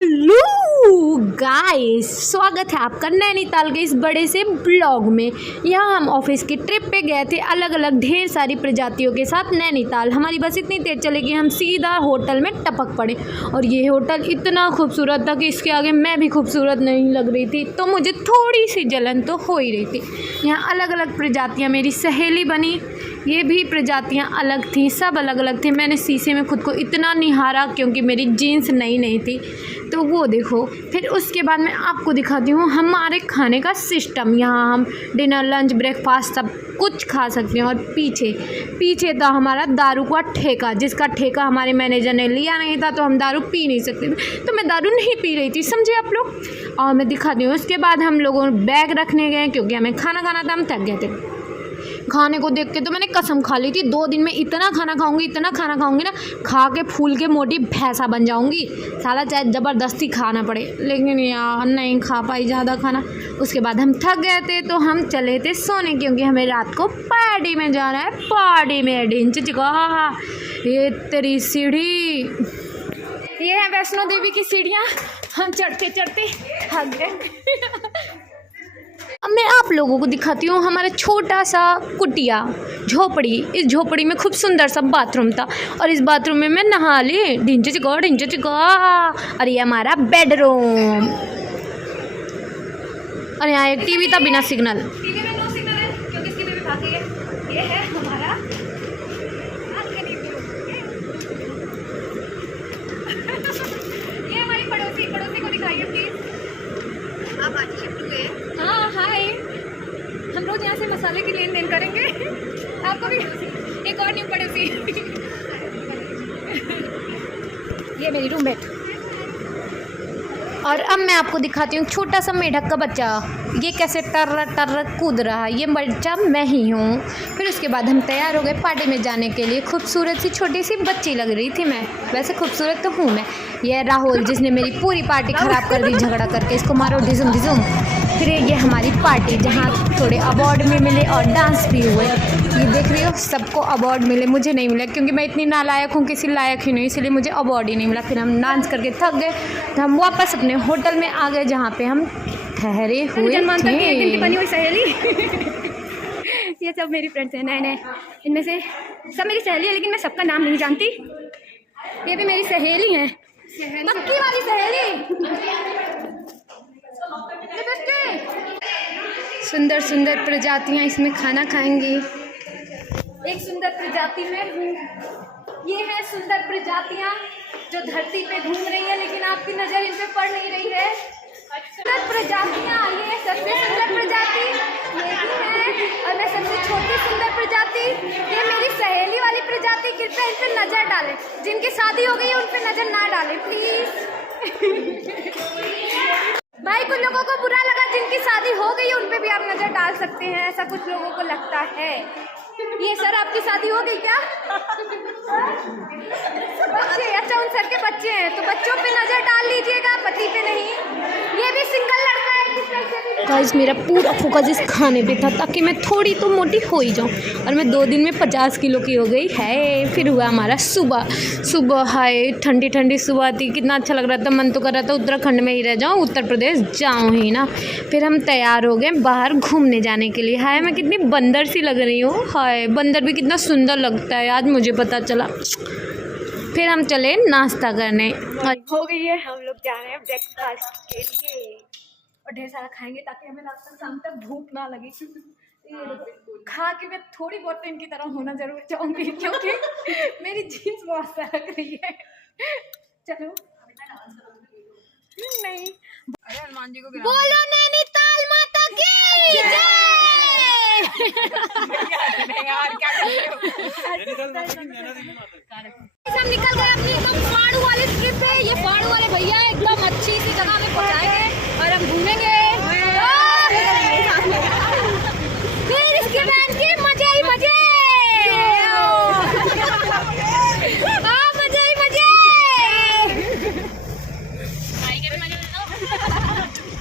Hello guys, स्वागत है आपका नैनीताल के इस बड़े से ब्लॉग में। यहाँ हम ऑफिस की ट्रिप पे गए थे अलग अलग ढेर सारी प्रजातियों के साथ नैनीताल। हमारी बस इतनी तेज चले कि हम सीधा होटल में टपक पड़े और ये होटल इतना खूबसूरत था कि इसके आगे मैं भी खूबसूरत नहीं लग रही थी, तो मुझे थोड़ी सी जलन तो हो ही रही थी। यहाँ अलग अलग प्रजातियाँ मेरी सहेली बनी, ये भी प्रजातियाँ अलग थीं, सब अलग अलग थे। मैंने शीशे में खुद को इतना निहारा क्योंकि मेरी जीन्स नई थी, तो वो देखो। फिर उसके बाद मैं आपको दिखाती हूँ हमारे खाने का सिस्टम। यहाँ हम डिनर, लंच, ब्रेकफास्ट सब कुछ खा सकते हैं। और पीछे था हमारा दारू का ठेका, जिसका ठेका हमारे मैनेजर ने लिया नहीं था, तो हम दारू पी नहीं सकते थे। तो मैं दारू नहीं पी रही थी, समझे आप लोग। और मैं दिखाती हूँ। उसके बाद हम लोगों बैग रखने गए क्योंकि हमें खाना खाना था, हम थक गए थे। खाने को देख के तो मैंने कसम खा ली थी 2 दिन में इतना खाना खाऊंगी ना, खा के फूल के मोटी भैंसा बन जाऊंगी। साला चाहे ज़बरदस्ती खाना पड़े, लेकिन यार नहीं खा पाई ज़्यादा खाना। उसके बाद हम थक गए थे तो हम चले थे सोने, क्योंकि हमें रात को पार्टी में जाना है। पार्टी में डिंच चिका, ये तेरी सीढ़ी, ये है वैष्णो देवी की सीढ़ियाँ। हम चढ़ते चढ़ते थक गए। अब मैं आप लोगों को दिखाती हूँ हमारा छोटा सा कुटिया झोपड़ी। इस झोपड़ी में खूब सुंदर सा बाथरूम था और इस बाथरूम में मैं नहा ली। ढिंच चिका। और ये हमारा बेडरूम। और यहाँ एक टीवी था बिना सिग्नल। टीवी में नो सिग्नल है क्योंकि इसकी बेबी भाग गई है। ये है हमारा ये हमारी पड़ोसी को दिखाइए प्लीज। आप आज शिफ्ट हुए? हाँ हाय, हम रोज यहाँ से मसाले की लेन देन करेंगे। आपको भी एक और न्यू पड़ोसी। ये मेरी रूममेट। और अब मैं आपको दिखाती हूँ छोटा सा मेढक का बच्चा। ये कैसे टर कूद रहा है, ये बच्चा मैं ही हूँ। फिर उसके बाद हम तैयार हो गए पार्टी में जाने के लिए। खूबसूरत सी छोटी सी बच्ची लग रही थी मैं, वैसे खूबसूरत तो हूँ मैं। ये राहुल जिसने मेरी पूरी पार्टी ख़राब कर दी झगड़ा करके, इसको मारो डिजुम। फिर ये हमारी पार्टी जहाँ थोड़े अवार्ड भी मिले और डांस भी हुए। ये देख रही हो, सबको अवार्ड मिले, मुझे नहीं मिला क्योंकि मैं इतनी नालायक हूँ, किसी लायक ही नहीं, इसलिए मुझे अवार्ड ही नहीं मिला। फिर हम डांस करके थक गए तो हम वापस अपने होटल में आ गए जहाँ पे हम ठहरे हुए थे। एक दिन की बनी हुई सहेली। ये सब मेरी फ्रेंड्स हैं नए। इनमें से सब मेरी सहेली है, लेकिन मैं सबका नाम नहीं जानती। ये भी मेरी सहेली हैं, पक्की वाली सहेली। सुंदर सुंदर प्रजातियां इसमें खाना खाएंगी। एक सुंदर प्रजाति में हूँ। ये है सुंदर प्रजातियां जो धरती पे घूम रही है, लेकिन आपकी नजर इन पे पड़ नहीं रही है। सुंदर प्रजातियां, ये सबसे सुंदर प्रजाति ये भी है, और मैं सबसे छोटी सुंदर प्रजाति। ये मेरी सहेली वाली प्रजाति। कृपया इन पे नजर डालें, जिनकी शादी हो गई है उन पे नजर ना डालें प्लीज। भाई कुछ लोगों को बुरा लगा, जिनकी शादी हो गई है उन पे भी आप नजर डाल सकते हैं, ऐसा कुछ लोगों को लगता है। ये सर आपकी शादी हो गई क्या? बच्चे, अच्छा उन सर के बच्चे हैं तो बच्चों पे नजर डाल लीजिएगा, पति पे नहीं। ये भी सिंगल लड़का है। गाइस मेरा पूरा फोकस इस खाने पे था ताकि मैं थोड़ी तो मोटी हो ही जाऊँ, और मैं 2 दिन में 50 किलो की हो गई है। फिर हुआ हमारा सुबह हाय, ठंडी सुबह थी, कितना अच्छा लग रहा था। मन तो कर रहा था उत्तराखंड में ही रह जाऊँ, उत्तर प्रदेश जाऊँ ही ना। फिर हम तैयार हो गए बाहर घूमने जाने के लिए। हाय मैं कितनी बंदर सी लग रही हूँ। हाय बंदर भी कितना सुंदर लगता है, आज मुझे पता चला। फिर हम चले नाश्ता करने और हो गई है, हम लोग जा रहे हैं ब्रेकफास्ट के लिए और ढेर सारा खाएंगे ताकि हमें रात तक शाम तक भूख ना लगे। खा के मैं थोड़ी बहुत इनकी तरह होना जरूर चाहूँगी क्योंकि मेरी जीन्स बहुत सरक रही है। चलो नहीं, हनुमान जी को बोलो नैनीताल माता की जय। हम निकल गए अपनी एकदम फाड़ू वाली ट्रिप पे। ये फाड़ू वाले भैया एकदम अच्छी सी जगह में पहुंचाएंगे और हम घूमेंगे। फिर इसकी बहन की मजे ही मजे।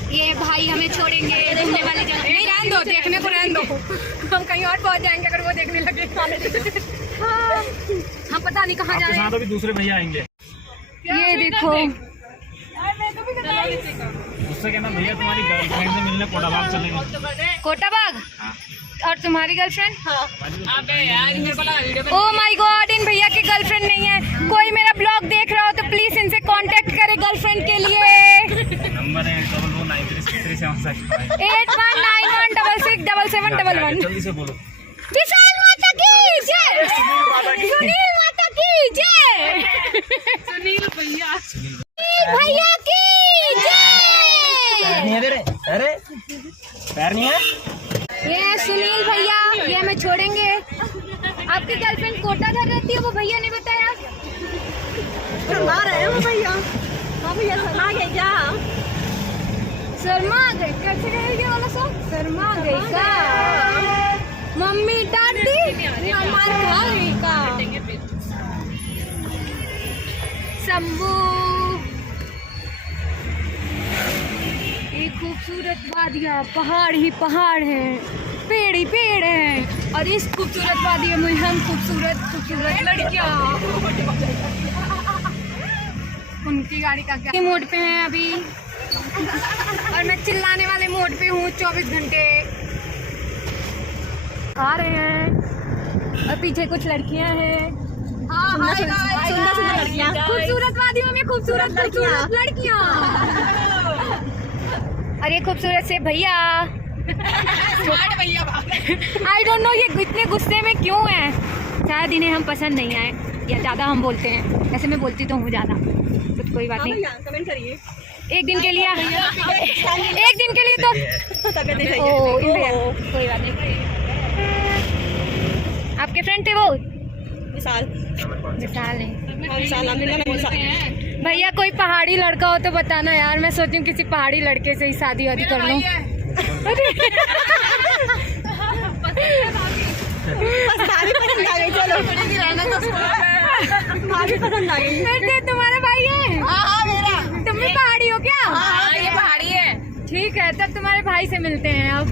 ये भाई हमें छोड़ेंगे घूमने वाली जगह नहीं, रहने दो, देखने को रहने दो। हम कहीं और पहुंच जाएंगे अगर वो देखने लगे। हाँ, हम पता नहीं कहाँ जा रहे हैं। दूसरे भैया आएंगे। ये देखो उससे कहना भैया तुम्हारी गर्लफ्रेंड से मिलने कोटाबाग चलेंगे। कोटाबाग? हाँ। और तुम्हारी गर्लफ्रेंड? हाँ। ओ माय गॉड, इन भैया की गर्लफ्रेंड नहीं है। कोई मेरा ब्लॉग देख रहा हो तो प्लीज इनसे कांटेक्ट करे गर्लफ्रेंड के लिए। नंबर है 889337 8191667711। जल्दी से बोलो। विशाल माता की जय, सुनील माता की जय, सुनील भैया की जय। अरे पैर नहीं है। ये सुनील भैया, ये हमें छोड़ेंगे। आपकी गर्लफ्रेंड कोटा घर रहती है, वो भैया ने बताया। शर्मा रहे हो भैया? हाँ भैया शर्मा गए क्या? शर्मा गई? कैसे गए ये वाला सब? शर्मा गई का? मम्मी डांटी, मार खा गई का? शंभू, ये खूबसूरत वादियाँ, पहाड़ ही पहाड़ हैं, पेड़ ही पेड़ हैं, और इस खूबसूरत वादियों में हम खूबसूरत लड़कियाँ। उनकी गाड़ी का क्या मोड पे हैं अभी, और मैं चिल्लाने वाले मोड पे हूँ 24 घंटे। आ रहे हैं और पीछे कुछ लड़कियाँ हैं, सुंदर लड़कियाँ, खूबसूरत वादियों में खूबसूरत लड़कियाँ। और ये खूबसूरत से भैया। आई डोंट नो ये इतने गुस्से में क्यों हैं, शायद इन्हें हम पसंद नहीं आए, या ज़्यादा हम बोलते हैं। ऐसे मैं बोलती तो हूँ ज़्यादा, तो कोई बात नहीं। कमेंट करिए। एक दिन के लिए तो ओ इन भैया, कोई बात नहीं। आपके फ्रेंड थे वो? विशाल नहीं भैया, कोई पहाड़ी लड़का हो तो बताना यार, मैं सोचती हूँ किसी पहाड़ी लड़के से ही शादी वादी कर लूँ। पसंद आ गई। तुम्हारा भाई है? हाँ मेरा। तुम भी पहाड़ी हो क्या? हाँ ये पहाड़ी है। ठीक है, तब तुम्हारे भाई से मिलते हैं अब।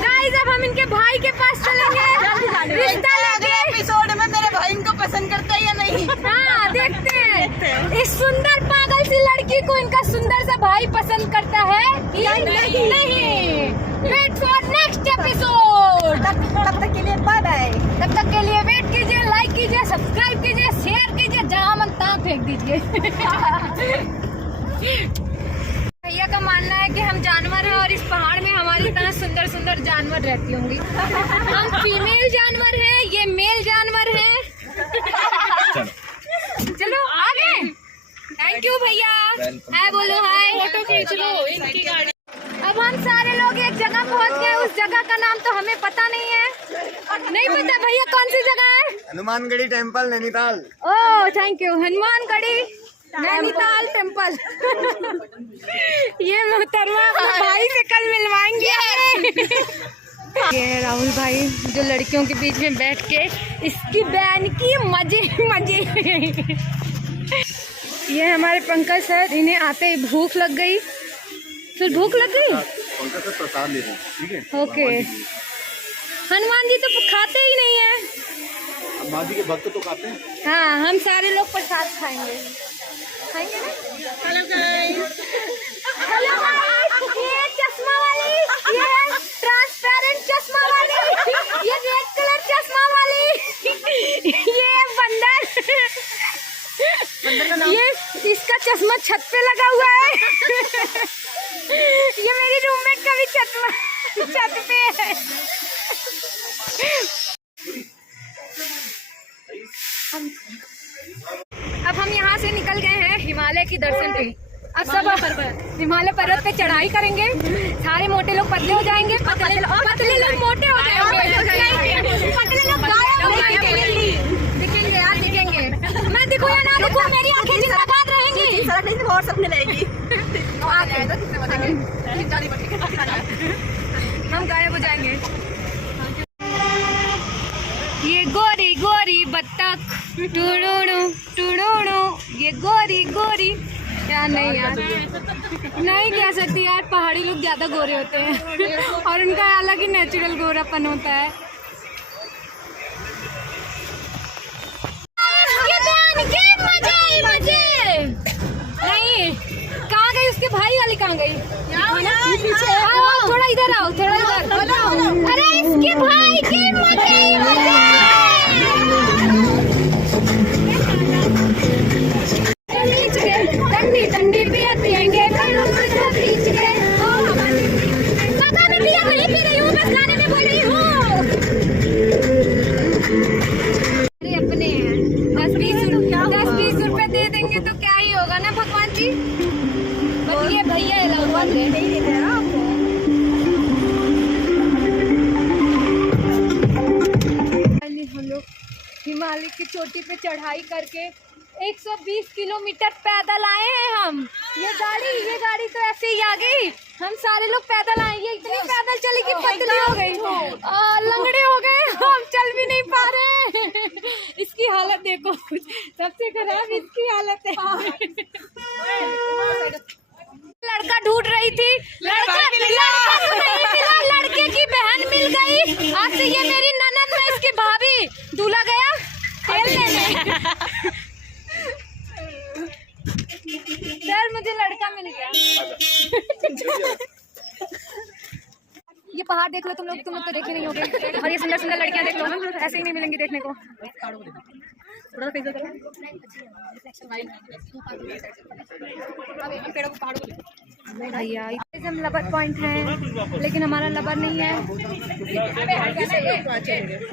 गाइस, अब हम इनके भाई के पास चलेंगे रिश्ता लेके। एपिसोड में मेरे भाई इनको पसंद करता है या नहीं? हाँ, देखते हैं इस सुंदर पागल सी लड़की को इनका सुंदर सा भाई पसंद करता है या नहीं। Wait for next episode. तब तक के लिए बाय बाय। तब तक के लिए वेट कीजिए, लाइक कीजिए, सब्सक्राइब कीजिए, शेयर कीजिए, जहाँ मन तहाँ फेंक दीजिए। भैया का मानना है कि हम जानवर हैं और इस पहाड़ में हमारी तरह सुंदर सुंदर जानवर रहती होंगी। हम फीमेल जानवर हैं, ये मेल जानवर हैं। चलो आगे। थैंक यू भैया। हाय बोलो, हाय। फोटो खींच लो इनकी गाड़ी। अब हम सारे लोग एक जगह पहुंच गए, उस जगह का नाम तो हमें पता नहीं है। नहीं पता भैया कौन सी जगह है? Hanumangarhi temple Nainital. Oh thank you, Hanumangarhi Nainital temple. ये मोहतरमा भाई से कल मिलवाएंगे। ये है राहुल भाई, जो लड़कियों के बीच में बैठ के इसकी बहन की मजे। ये हमारे पंकज सर, इन्हें आते ही भूख लग गई। फिर भूख लग गई, पंकज सर प्रसाद ले रहे हैं, ठीक है? ओके। हनुमान जी तो खाते ही नहीं है। हनुमान जी के भक्त तो खाते हैं। हाँ, हम सारे लोग प्रसाद खाएंगे ना। हेलो गाइस, ये चश्मा वाली, ये ट्रांसपेरेंट चश्मा वाली, ये रेड कलर चश्मा वाली, ये बंदर, ये इसका चश्मा छत पे लगा हुआ है। ये मेरी रूममेट का भी छत पे है। अब हम यहाँ से निकल गए हैं हिमालय की दर्शन पे। अब सब हिमालय पर्वत पे चढ़ाई करेंगे। सारे मोटे लोग पतले हो जाएंगे, पतले लोग मोटे हो जाएंगे, पतले लोग दिखेंगे यार, दिखेंगे। मैं दिखूं या ना दिखूं, मेरी आंखें जिंदाबाद रहेंगी और सपने रहेगी। हम गायब हो जाएंगे। ये गोरी गोरी बत्तख टुडुडु, ये गोरी गोरी यार, नहीं यार नहीं कह सकती यार, पहाड़ी लोग ज्यादा गोरे होते हैं और उनका अलग ही नेचुरल गोरापन होता है। मजे नहीं, कहाँ गई उसकी कहाँ गई? आओ, थोड़ा इधर आओ, थोड़ा इधर। अरे इसके भाई की ठंडी ठंडी पियेंगे पता नहीं पिया नहीं पी रही हूँ, बस गाने में बोल रही हूँ। अरे अपने हैं, 10-20 रुपए दे देंगे तो क्या ही होगा ना भगवान जी। बस ये भैया इलाहाबाद नहीं दे रहा आपको। हम लोग हिमालय की चोटी पे चढ़ाई करके 120 किलोमीटर पैदल आए हैं हम। ये गाड़ी तो ऐसे ही आ गई, हम सारे लोग पैदल आए। ये इतनी पैदल चली कि पतली हो गई, लंगड़े हो गए, हम चल भी नहीं पा रहे हैं। इसकी हालत देखो, सबसे खराब इसकी हालत है। लड़का ढूंढ रही थी, लड़का नहीं मिला, लड़के की बहन मिल गई। आज से ये मेरी ननद में इसकी भाभी, दूल्हा गया तेल लेने। सर मुझे लड़का मिल गया। ये पहाड़ देख लो तुम लोग तो देखे नहीं होगे, और ये सुंदर सुंदर लड़कियां देख लो, ऐसे ही नहीं मिलेंगी देखने को। भैया हम लबर पॉइंट है, लेकिन हमारा लबर नहीं है।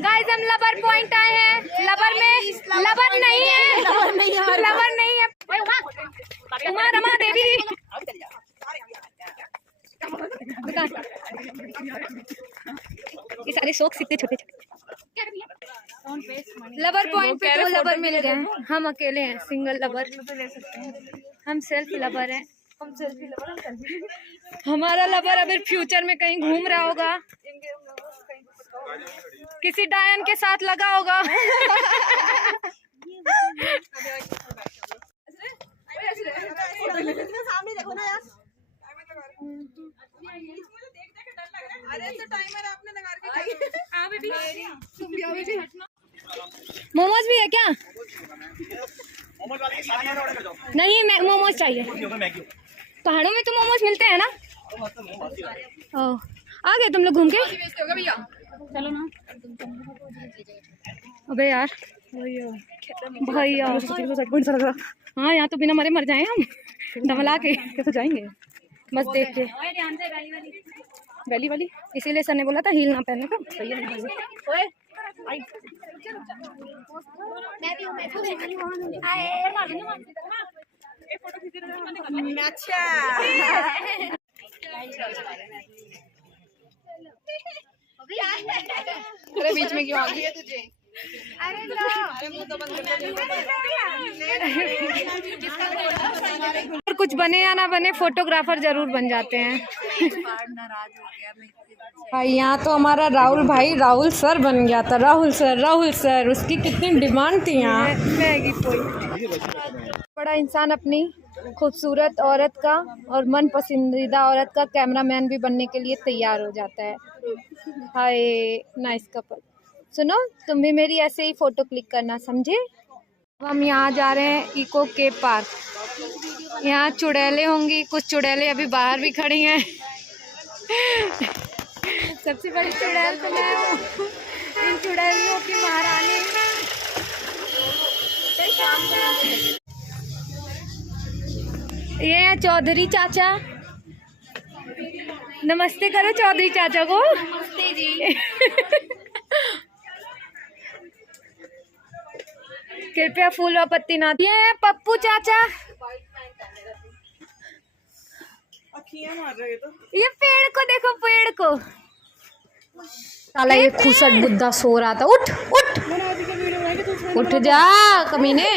गाइस हम लबर पॉइंट आए हैं, लबर में लबर नहीं है, लबर नहीं है। उमा रमा देवी ये सारे शौक सीखते छोटे छोटे। लवर पॉइंट पे दो लवर मिल गए, हम अकेले हैं, सिंगल लवर। हम सेल्फ लवर हैं, हमारा लवर अभी फ्यूचर में कहीं घूम रहा होगा, किसी डायन के साथ लगा होगा। सामने देखो ना यार। अरे तो टाइमर आपने लगा के मोमोज भी है क्या? नहीं मैं मोमोज चाहिए। पहाड़ों में तो मोमोज मिलते हैं ना। ओह आ गए तुम लोग घूम के? चलो ना। अबे यार भैया हाँ यहाँ तो बिना मरे मर जाए हम, डबला के कैसे जाएंगे बस देख के। वैली वाली इसीलिए सर ने बोला था हील ना पहनने को। अरे बीच में क्यों आ गई है तुझे? और कुछ बने या ना बने फोटोग्राफर जरूर बन जाते हैं। भाई यहाँ तो हमारा राहुल भाई राहुल सर बन गया था। राहुल सर उसकी कितनी डिमांड थी यहाँ। बड़ा इंसान अपनी खूबसूरत औरत का और मन पसंदीदा औरत का कैमरामैन भी बनने के लिए तैयार हो जाता है। Hi nice couple. सुनो तुम भी मेरी ऐसे ही फोटो क्लिक करना, समझे? हम यहाँ जा रहे हैं इको के पार्क। यहाँ चुड़ैलें होंगी, कुछ चुड़ैलें अभी बाहर भी खड़ी हैं। सबसे बड़ी चुड़ैल तो मैं हूँ, इन चुड़ैलों की महारानी। ये है चौधरी चाचा। नमस्ते करो चौधरी चाचा को। नमस्ते जी। कृपया फूल व पत्ती ना। ये है पप्पू चाचा। ये पेड़ को देखो, पेड़ को। साला ये खुसट बुद्धा सो रहा था। उठ उठ उठ जा कमीने।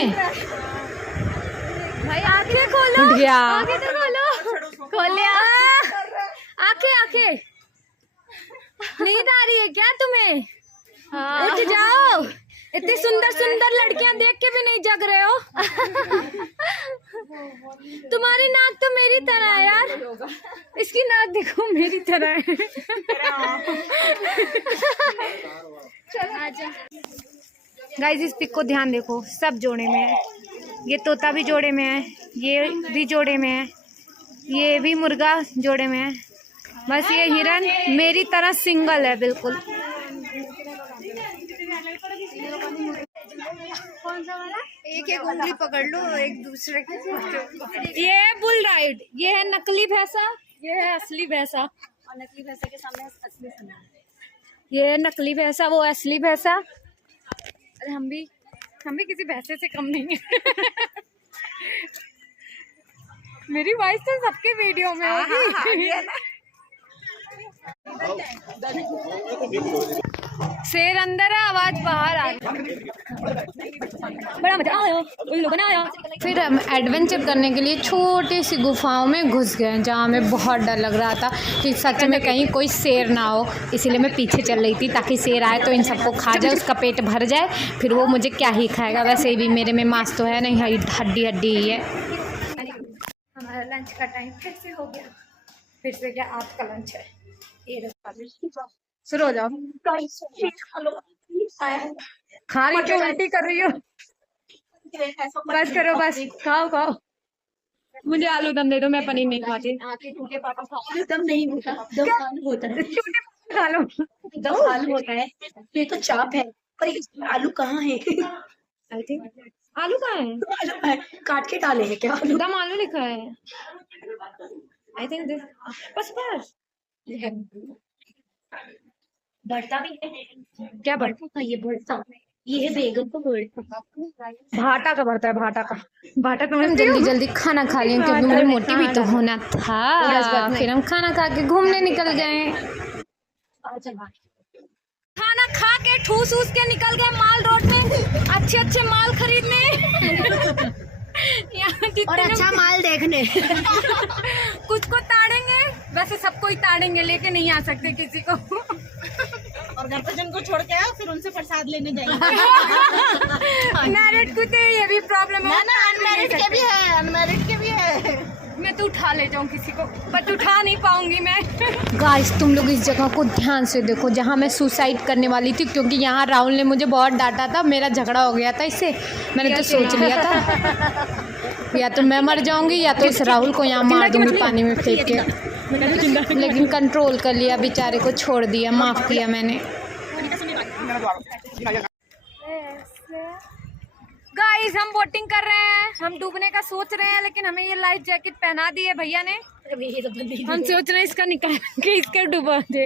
भाई आंखें खोलो। उठ गया। आंखें तो खोलो। खोले आंखें। नींद आ रही है क्या तुम्हें? उठ जाओ। इतनी सुंदर सुंदर लड़कियां देख के भी नहीं जग रहे हो। तुम्हारी नाक तो मेरी तरह है यार। इसकी नाक देखो मेरी तरह है। गाइस इस पिक को ध्यान देखो, सब जोड़े में है। ये तोता भी जोड़े में है, ये भी जोड़े में है, ये भी मुर्गा जोड़े में है। बस ये हिरन मेरी तरह सिंगल है बिल्कुल। एक एक उंगली पकड़ लो एक दूसरे के। ये है बुल राइड, ये है नकली भैंसा, ये है असली भैंसा। और नकली भैंसा के सामने असली सामान। ये है नकली भैंसा, वो असली भैंसा। अरे हम भी किसी भैंसे से कम नहीं है। मेरी वॉइस तो सबके वीडियो में होगी। शेर अंदर है, आवाज बाहर आ रही। बड़ा मजा आया, उन लोगों ने आया। फिर हम एडवेंचर करने के लिए छोटी सी गुफाओं में घुस गए, जहाँ हमें बहुत डर लग रहा था कि सच में कहीं कोई शेर ना हो। इसीलिए मैं पीछे चल रही थी ताकि शेर आए तो इन सबको खा जाए, उसका पेट भर जाए, फिर वो मुझे क्या ही खाएगा। वैसे भी मेरे में मांस तो है नहीं, हड्डी हड्डी ही है। हमारा लंच का टाइम फिर से हो गया। फिर से क्या आपका लंच है? ये शुरू हो जाओ। खा रही क्यों उल्टी कर रही हो? बस करो, बस खाओ खाओ। मुझे आलू दम दे दो, मैं पनीर नहीं खाती। दम नहीं होता, दम आलू होता है। खा लो। दम आलू होता है, ये तो चाप है पर आलू कहाँ है? आई थिंक आलू कहाँ है? आलू है, काट के डाले हैं क्या आलू? दम आलू लिखा है। आई थिंक दिस बस भरता भी है क्या भरता? ये भरता, ये है बैगन का भरता। भाटा का भरता है, भाटा का। भाटा तो हम जल्दी जल्दी खाना खा लिया क्योंकि मुझे मोटी भी तो होना था। फिर हम खाना खा के घूमने निकल गए। खाना खा के ठूस उस के निकल गए माल रोड में, अच्छे माल खरीदने। और अच्छा माल देखने। कुछ को ताड़ेंगे, वैसे सबको ही ताड़ेंगे, लेके नहीं आ सकते किसी को। और घर पर जिनको छोड़ के आओ फिर उनसे प्रसाद लेने जाएंगे। मैरिड को तो ये भी प्रॉब्लम है ना, अनमैरिड के भी है, अनमैरिड के भी है। मैं तो उठा ले जाऊँ किसी को, बट उठा नहीं पाऊंगी मैं। गाइस तुम लोग इस जगह को ध्यान से देखो जहाँ मैं सुसाइड करने वाली थी, क्योंकि यहाँ राहुल ने मुझे बहुत डांटा था। मेरा झगड़ा हो गया था इससे। मैंने तो सोच लिया था या तो मैं मर जाऊंगी या तो इस राहुल को यहाँ मार दूंगी पानी में फेंक के, लेकिन कंट्रोल कर लिया, बेचारे को छोड़ दिया, माफ किया मैंने। गाइस हम बोटिंग कर रहे हैं, हम डूबने का सोच रहे हैं, लेकिन हमें ये लाइफ जैकेट पहना दी है भैया ने। हम सोच रहे हैं इसका निकाल के इसके डुबा दे।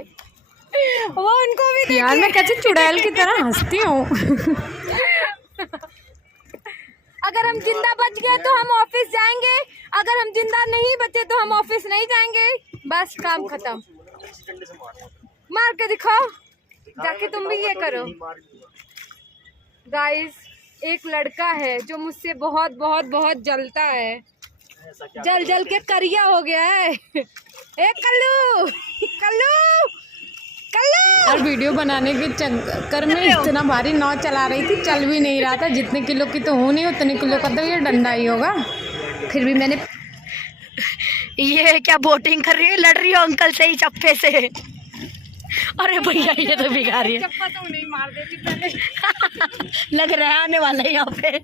वो उनको भी यार मैं कैसे चुड़ैल की तरह हंसती हूँ। अगर हम जिंदा बच गए तो हम ऑफिस जाएंगे, अगर हम जिंदा नहीं बचे तो हम ऑफिस नहीं जाएंगे। बस काम खत्म। मार के दिखाओ, जाके तुम भी ये करो। गाइस एक लड़का है जो मुझसे बहुत बहुत बहुत जलता है, जल के करिया हो गया है। ए कल्लू कल्लू कल्लू। और वीडियो बनाने के चक्कर में इतना भारी नाव चला रही थी, चल भी नहीं रहा था। जितने किलो की तो हूँ नहीं, उतने किलो का तो ये डंडा ही होगा। फिर भी मैंने ये क्या बोटिंग कर रही है, लड़ रही हो अंकल से ही चप्पे से। अरे भैया ये तो बिगाड़ रही है। चप्पा तो नहीं मार देती पहले। लग रहा है आने वाला है यहाँ पे।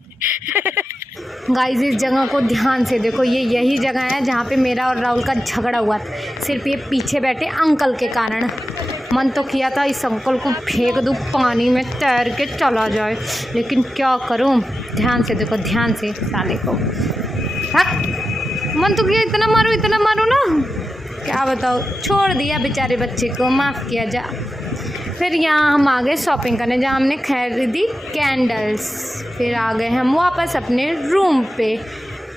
गाइस इस जगह को ध्यान से देखो, ये यही जगह है जहाँ पे मेरा और राहुल का झगड़ा हुआ था, सिर्फ ये पीछे बैठे अंकल के कारण। मन तो किया था इस अंकल को फेंक दूँ पानी में, तैर के चला जाए, लेकिन क्या करूँ। ध्यान से देखो, ध्यान से साले को। हाँ मन तो किया इतना मारो ना, क्या बताओ। छोड़ दिया बेचारे बच्चे को, माफ़ किया जा। फिर यहाँ हम आ गए शॉपिंग करने, जहाँ हमने खरीदी कैंडल्स। फिर आ गए हम वापस अपने रूम पे,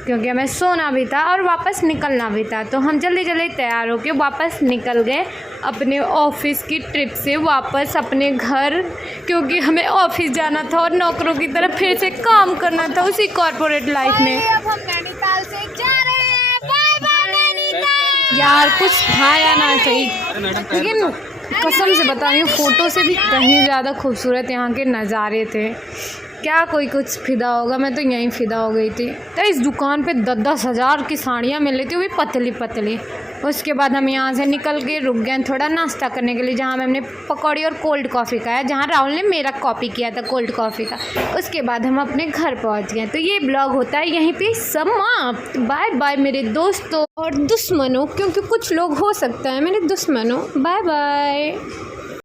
क्योंकि हमें सोना भी था और वापस निकलना भी था। तो हम जल्दी तैयार होके वापस निकल गए अपने ऑफिस की ट्रिप से वापस अपने घर, क्योंकि हमें ऑफिस जाना था और नौकरों की तरह फिर से काम करना था उसी कॉर्पोरेट लाइफ में। अब हम नैनीताल से जा रहे हैं। Bye bye Nainital. यार कुछ था या ना सही, लेकिन कसम से बता रही हूँ फ़ोटो से भी कहीं ज़्यादा खूबसूरत यहाँ के नज़ारे थे। क्या कोई कुछ फ़िदा होगा, मैं तो यहीं फ़िदा हो गई थी। तो इस दुकान पे 10-10 हज़ार की साड़ियाँ मिल रही थी, वो भी पतली पतली। उसके बाद हम यहाँ से निकल के रुक गए थोड़ा नाश्ता करने के लिए, जहाँ हमने पकौड़ी और कोल्ड कॉफ़ी खाया, जहाँ राहुल ने मेरा कॉपी किया था कोल्ड कॉफ़ी का। उसके बाद हम अपने घर पहुँच गए। तो ये ब्लॉग होता है यहीं पे समाप्त। बाय बाय मेरे दोस्तों और दुश्मनों, क्योंकि कुछ लोग हो सकता है मेरे दुश्मनों। Bye bye.